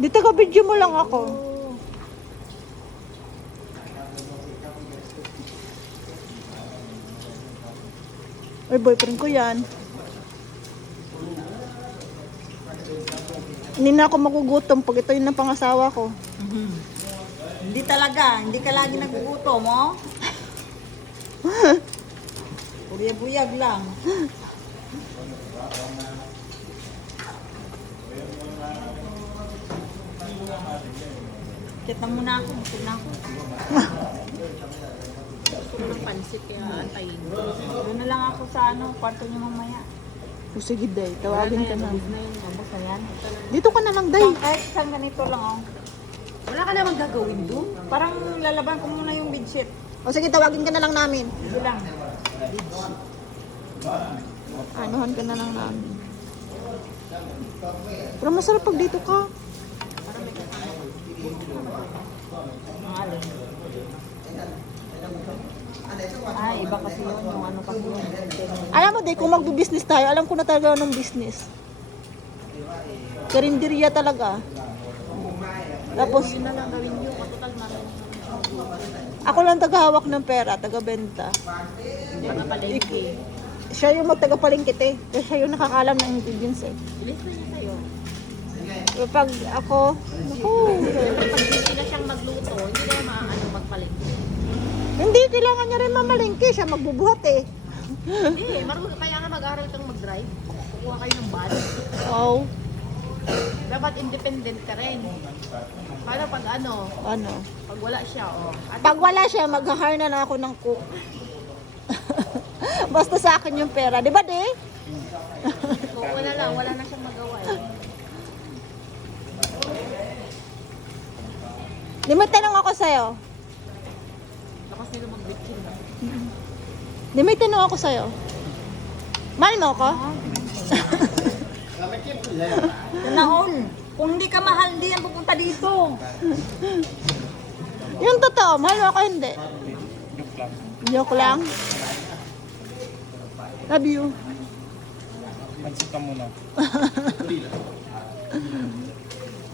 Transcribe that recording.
Dito ka, video mo lang ako. Ay, boyfriend ko yan. Hindi na ako magugutom pag ito yung pangasawa ko. Hindi talaga. Hindi ka lagi nagugutom, oh. Buyag-buyag lang. Kit na muna ako. Kit na ako. Gusto ko ng pansit kaya antayin. Doon na lang ako sa kwarto niyo mamaya. O sige, day. Tawagin ka na. Ubus na yun. Ubus na yan. Dito ka na lang, day. Kahit isang ganito lang, oh. Wala ka namang gagawin doon? Parang lalaban ko muna yung bedsheet. O sige, tawagin ka na lang namin. Hindi lang. Anuhan ka na lang namin. Pero masarap pag dito ka. Ay, iba kasi yun. Yung ano kasi yun. Alam mo, day, kung magbi-business tayo, alam ko na talaga ng business. Karinderya talaga. Tapos, Yun na lang gawin nyo. Matotal natin. ako lang tagahawak ng pera, taga-benta. Mga palengke. Siya yung magtaga-palingkit eh. Kasi siya yung nakakalam ng ingredients eh. Ilis na niya sa'yo. Pero pag ako, naku, Pag hindi na siyang magluto, hindi na maano magpalengke. hindi, kailangan niya rin mamalingki. Siya magbubuhat eh. Hindi, marunong kaya nga mag-aral kang mag-drive. Kukuha kayo ng bus. Oh, Dapat independent ka rin. Paano pag ano. pag wala siya, oh. At Pag wala siya, mag-hire na lang ako ng cook. Basta sa akin yung pera. Di ba, de? kung wala lang, wala na siyang magawa. Di may tanong ako sa'yo. Lakas nila mag-bitchin na. Di may tanong ako sa'yo. Mahal mo ako? Naon, kung hindi ka mahal, hindi yan pupunta dito. Yung totoo, mahal mo ako hindi? Joke lang. Love you. Pansit ka muna.